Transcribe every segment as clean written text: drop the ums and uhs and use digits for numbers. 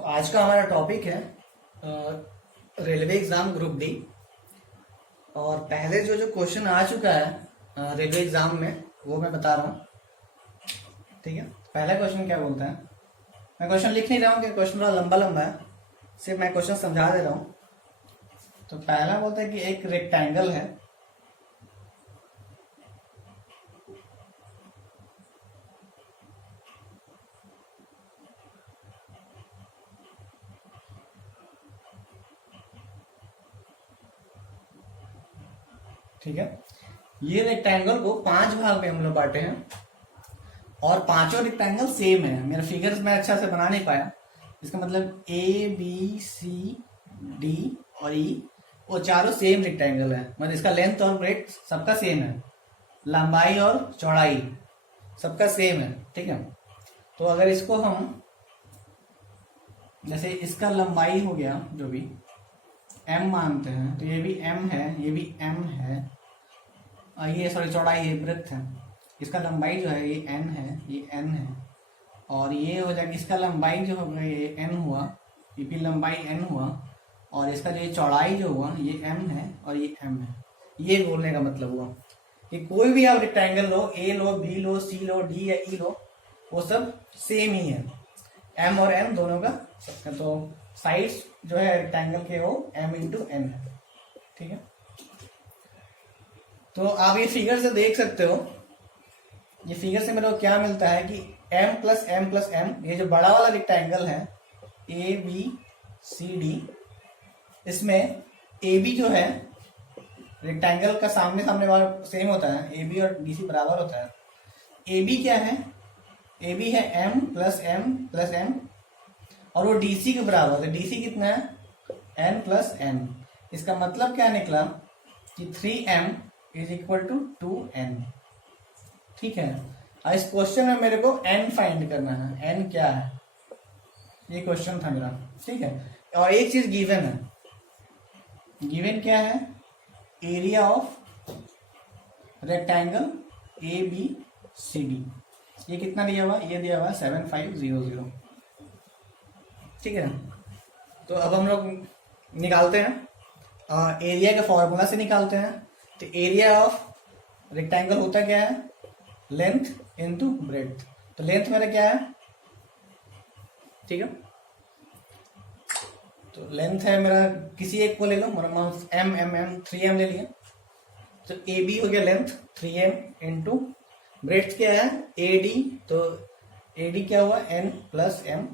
आज का हमारा टॉपिक है रेलवे एग्जाम ग्रुप डी। और पहले जो क्वेश्चन आ चुका है रेलवे एग्जाम में वो मैं बता रहा हूँ। ठीक है, पहला क्वेश्चन क्या बोलता है, मैं क्वेश्चन लिख नहीं रहा हूँ कि क्वेश्चन थोड़ा लंबा लंबा है, सिर्फ मैं क्वेश्चन समझा दे रहा हूँ। तो पहला बोलता है कि एक रेक्टेंगल है, ठीक है। ये रेक्टेंगल को 5 भाग में हम लोग बांटे हैं और पांचों रेक्टेंगल सेम है। मेरा फिगर्स मैं अच्छा से बना नहीं पाया, इसका मतलब ए बी सी डी और ई वो चारों सेम रेक्टेंगल है, मतलब इसका लेंथ और ब्रेड्थ सबका सेम है, लंबाई और चौड़ाई सबका सेम है। ठीक है, तो अगर इसको हम जैसे इसका लंबाई हो गया जो भी m मानते हैं, तो ये भी m है, ये भी m है, और ये सॉरी चौड़ाई है, ब्रेड्थ है। इसका लंबाई जो है ये n है, ये n है, और ये हो जाएगा इसका लंबाई जो होगा ये n हुआ, ये भी लंबाई n हुआ, और इसका जो चौड़ाई जो हुआ ये m है और ये m है। ये बोलने का मतलब हुआ कि कोई भी आप rectangle low, a low, b low, c low, d या e लो, वो सब सेम ही है, m और n दोनों का सबका। तो साइड्स जो है रेक्टेंगल के वो m इंटू n है। ठीक है, तो आप ये फिगर से देख सकते हो, ये फिगर से मेरे को क्या मिलता है कि m plus m plus m, ये जो बड़ा वाला रेक्टेंगल है ए बी सी डी, इसमें ए बी जो है रेक्टेंगल का सामने सामने वाला सेम होता है, ए बी और डी सी बराबर होता है। ए बी क्या है, ए बी है m प्लस m, और वो डी सी के बराबर है। डी सी कितना है, n प्लस n। इसका मतलब क्या निकला कि 3m is equal to 2n। ठीक है, इस क्वेश्चन में मेरे को n फाइंड करना है, n क्या है, ये क्वेश्चन था मेरा। ठीक है, और एक चीज गिवन है, गिवन क्या है, area of rectangle A B C D. ये कितना दिया हुआ, ये दिया हुआ 7500। ठीक है, तो अब हम लोग निकालते हैं, एरिया के फॉर्मूला से निकालते हैं। तो एरिया ऑफ रेक्टेंगल होता क्या है, लेंथ इनटू ब्रेड्थ। तो लेंथ मेरा क्या है, ठीक है, तो लेंथ है मेरा, किसी एक को ले लो, एम 3m ले लिया। तो ए बी हो गया लेंथ 3m इंटू ब्रेड्थ क्या है ए डी, तो ए डी क्या हुआ n प्लस m,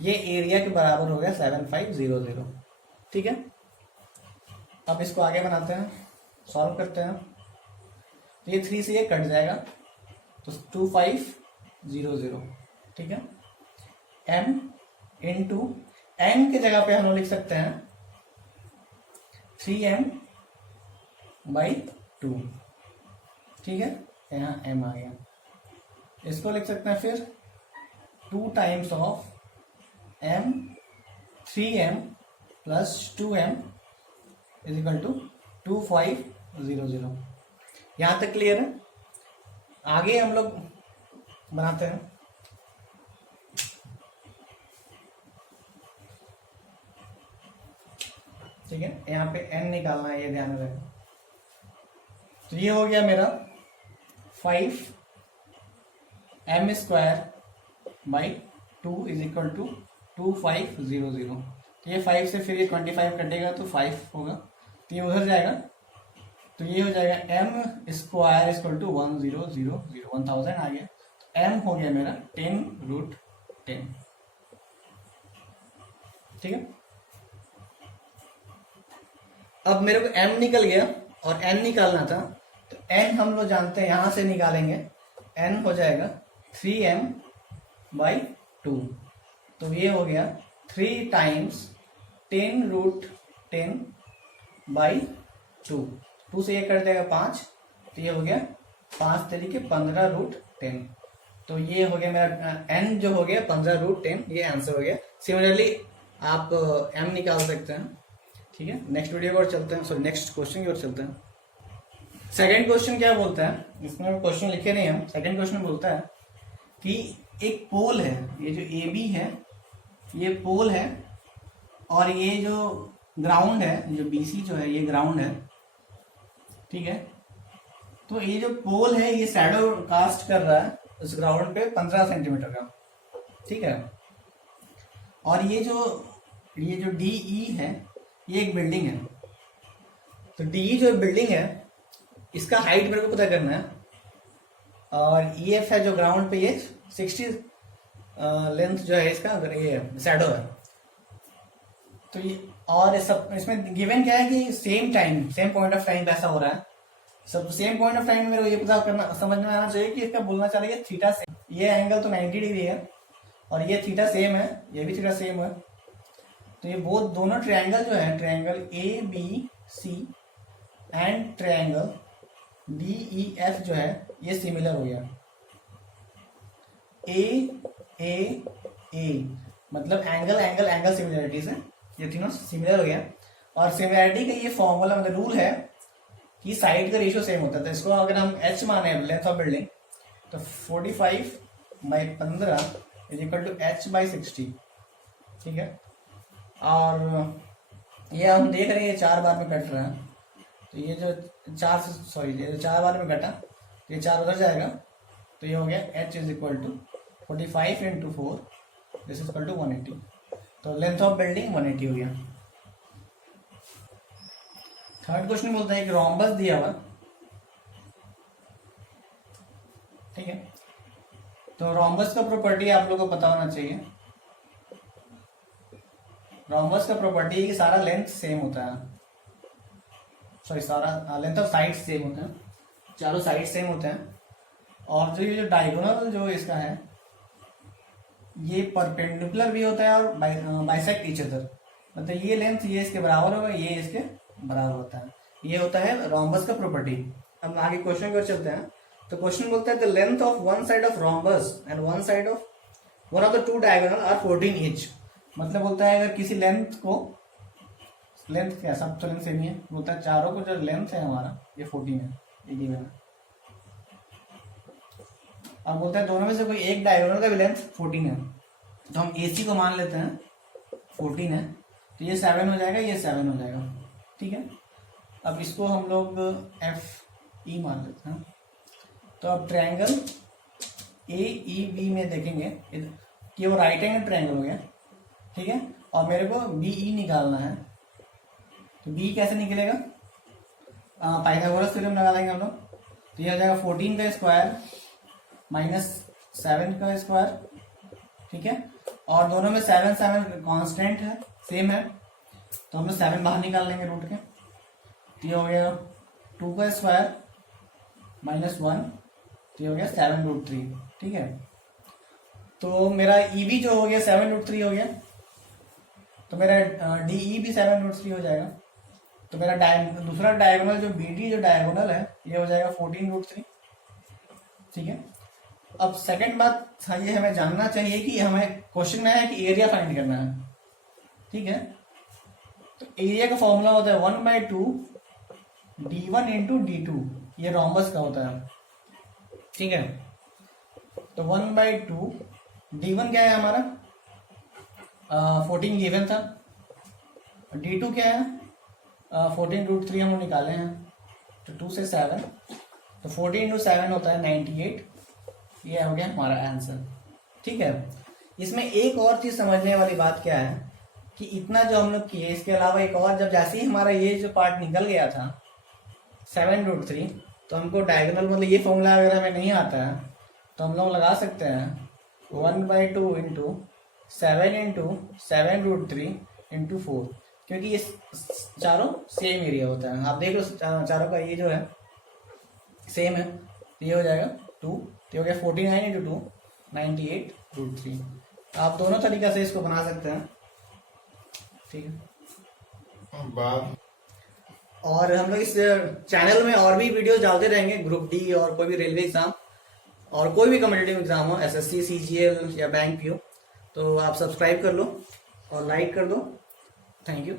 ये एरिया के बराबर हो गया 7500। ठीक है, अब इसको आगे बनाते हैं, सॉल्व करते हैं। तो ये 3 से ये कट जाएगा, तो 2500। ठीक है, m इंटू n के जगह पे हम लोग लिख सकते हैं 3m बाई 2। ठीक है, यहाँ m आ गया, इसको लिख सकते हैं फिर 2 times of m 3m plus 2m is equal to 2500। यहाँ तक क्लियर है। आगे हम लोग बनाते हैं, ठीक है, यहाँ पे n निकालना है, ये ध्यान रखें। तो ये हो गया मेरा 5m square by 2 is equal to 2500। तो ये 5 से फिर ये 25 कटेगा तो 5 होगा, तो ये उधर जाएगा, तो ये हो जाएगा m स्क्वायर इक्वल टू 1000 आ गया। तो m हो गया मेरा 10√10। ठीक है, अब मेरे को m निकल गया और n निकालना था, तो n हम लोग जानते हैं, यहां से निकालेंगे, n हो जाएगा 3m बाई 2। तो ये हो गया 3 टाइम्स 10√10 बाई 2। 2 से ये कट जाएगा 5, तो ये हो गया 5 तरीके 15√10। तो ये हो गया मेरा n जो हो गया 15√10, ये आंसर हो गया। सिमिलरली आप m निकाल सकते हैं। ठीक है, नेक्स्ट वीडियो की ओर चलते हैं, सॉरी नेक्स्ट क्वेश्चन की ओर चलते हैं। सेकंड क्वेश्चन क्या बोलता है, इसमें क्वेश्चन लिखे नहीं हम, सेकंड क्वेश्चन बोलता है कि एक पोल है, ये जो ए बी है ये पोल है और ये जो ग्राउंड है, जो BC जो है ये ग्राउंड है, ठीक है। तो ये जो पोल है ये शैडो कास्ट कर रहा है उस ग्राउंड पे 15 सेंटीमीटर का, ठीक है। और ये जो DE है ये एक बिल्डिंग है। तो DE जो बिल्डिंग है इसका हाइट मेरे को पता करना है, और EF है जो ग्राउंड पे ये 60 लेंथ जो है इसका, अगर ये शैडो है तो ये, और सब इसमें गिवन क्या है कि same time, same point of time ऐसा हो रहा है। सब सेम पॉइंट ऑफ टाइम मेरे को ये पता करना, समझ में आना चाहिए कि इसका बोलना चाहिए थीटा सेम, ये एंगल तो 90 डिग्री है और ये थीटा सेम है, ये भी थीटा सेम है। तो ये बहुत दोनों ट्रायंगल जो है, triangle ABC and triangle DEF जो है ये सिमिलर हो गया। A मतलब एंगल एंगल एंगल सिमिलरिटीज है, ये तीनों सिमिलर हो गया। और सिमिलरिटी का ये फॉर्मूला मतलब रूल है कि साइड का रेशियो सेम होता है। तो इसको अगर हम H माने लेंथ ऑफ बिल्डिंग, तो 45/15 इज इक्वल टू H/60, ठीक है। और ये हम देख रहे हैं ये 4 बार में कट रहा है, तो ये जो 4 बार में कटा, ये 4 उधर जाएगा, तो ये हो गया H is equal to 45 × 4, this is equal to 180। तो लेंथ ऑफ बिल्डिंग 180 हो गया। थर्ड क्वेश्चन बोलता है कि रोम्बस दिया हुआ, ठीक है। तो रोम्बस का प्रॉपर्टी आप लोगों को पता होना चाहिए। रोम्बस का प्रॉपर्टी है कि सारा लेंथ सेम होता है, सारा लेंथ ऑफ साइड सेम होता है, चारों साइड सेम होते हैं। और जो डायगोनल जो इसका है ये परपेंडिकुलर भी होता है और बाइसेक्ट ईच अदर, मतलब ये लेंथ ये इसके बराबर होगा, ये इसके बराबर होता है। ये होता है रोम्बस का प्रॉपर्टी। अब आगे क्वेश्चन की ओर चलते हैं। तो क्वेश्चन बोलता है the length of one side of rhombus and one side of one of the two diagonal are 14 each. मतलब बोलता है अगर किसी लेंथ को, लेंथ क्या सब तो लेंथ सेम ही है, बोलता है चारों को जो लेंथ है हमारा ये 14 है, ये गिवन है। अब बोलता है दोनों में से कोई एक डायगोनल का भी लेंथ 14 है, तो हम AC को मान लेते हैं 14 है, तो ये 7 हो जाएगा, ये 7 हो जाएगा, ठीक है। अब इसको हम लोग FE मान लेते हैं। तो अब ट्रायंगल AEB में देखेंगे कि वो राइट एंगल ट्रायंगल हो गया, ठीक है। और मेरे को BE निकालना है, तो B कैसे निकलेगा, पाइथागोरस थ्योरम लगा देंगे हम लोग। तो ये हो जाएगा 14 का स्क्वायर माइनस 7 का स्क्वायर, ठीक है। और दोनों में 7 कांस्टेंट है, सेम है, तो हम लोग 7 बाहर निकाल लेंगे रूट के। तो ये हो गया 2 का स्क्वायर माइनस 1, तो ये हो गया 7√3, ठीक है। तो मेरा EB जो हो गया 7√3 हो गया, तो मेरा DE भी 7√3 हो जाएगा। तो मेरा दूसरा डायगोनल जो BD जो डायगोनल है ये हो जाएगा 14√3, ठीक है। अब सेकंड बात ये हमें जानना चाहिए कि हमें क्वेश्चन में है कि एरिया फाइंड करना है, ठीक है। तो एरिया का फॉर्मूला होता है 1/2 D1 × D2, ये रोम्बस का होता है, ठीक है। तो 1/2 D1 क्या है हमारा 14 गिवन था, D2 क्या है 14√3 हम निकाले हैं, तो 2 से 7, तो 14 × 7 होता है 98, ये हो गया हमारा आंसर, ठीक है। इसमें एक और चीज समझने वाली बात क्या है कि इतना जो हम लोग किए, इसके अलावा एक और, जब जैसे ही हमारा ये जो पार्ट निकल गया था 7√3, तो हमको डायगोनल मतलब ये फॉर्मूला अगर हमें नहीं आता है तो हम लोग लगा सकते हैं 1/2 × 7 × 7√3 × 4, क्योंकि ये चारों सेम एरिया होता है। आप देख लो चारों का ये जो है सेम है, तो ये हो जाएगा 2, तो हो गया 49 × 2 98√3। आप दोनों तरीका से इसको बना सकते हैं, ठीक है। और हम लोग इस चैनल में और भी वीडियोस डालते रहेंगे, ग्रुप D और कोई भी रेलवे एग्जाम और कोई भी कॉम्पिटिटिव एग्जाम हो, SSC CGL या बैंक PO, तो आप सब्सक्राइब कर लो और लाइक कर दो। Thank you.